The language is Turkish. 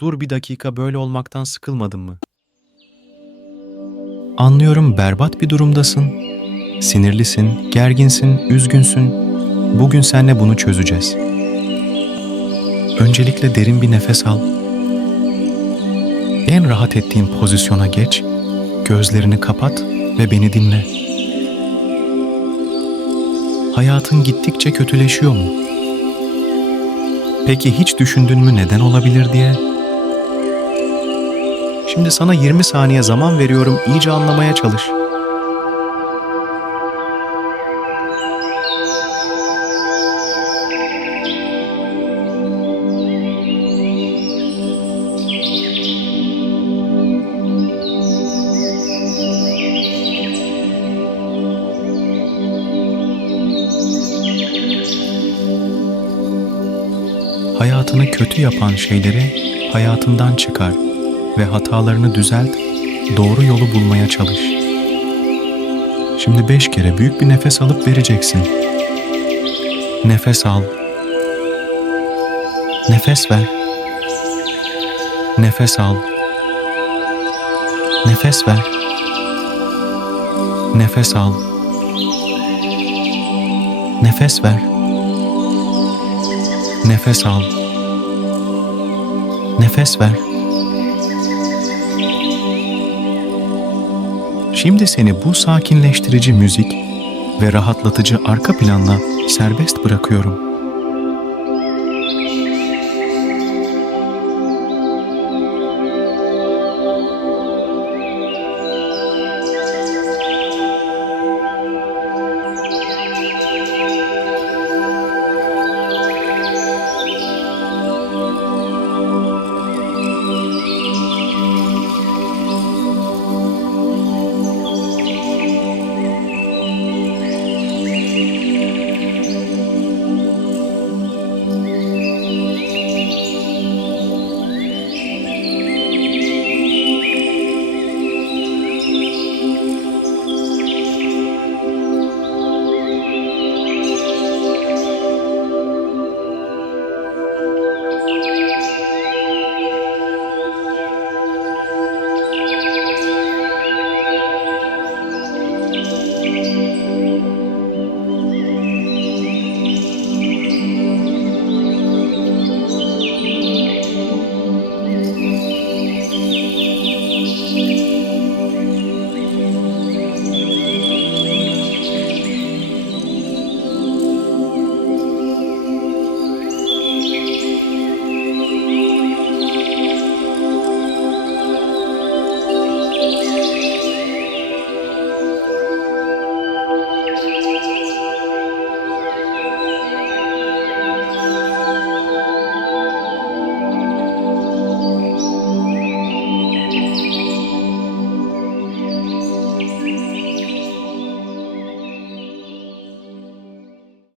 Dur bir dakika böyle olmaktan sıkılmadın mı? Anlıyorum berbat bir durumdasın. Sinirlisin, gerginsin, üzgünsün. Bugün seninle bunu çözeceğiz. Öncelikle derin bir nefes al. En rahat ettiğin pozisyona geç. Gözlerini kapat ve beni dinle. Hayatın gittikçe kötüleşiyor mu? Peki hiç düşündün mü neden olabilir diye? Şimdi sana 20 saniye zaman veriyorum. iyice anlamaya çalış. Hayatını kötü yapan şeyleri hayatından çıkar ve hatalarını düzelt, doğru yolu bulmaya çalış. Şimdi beş kere büyük bir nefes alıp vereceksin. Nefes al. Nefes ver. Nefes al. Nefes ver. Nefes al. Nefes ver. Nefes al. Nefes ver. Şimdi seni bu sakinleştirici müzik ve rahatlatıcı arka planla serbest bırakıyorum.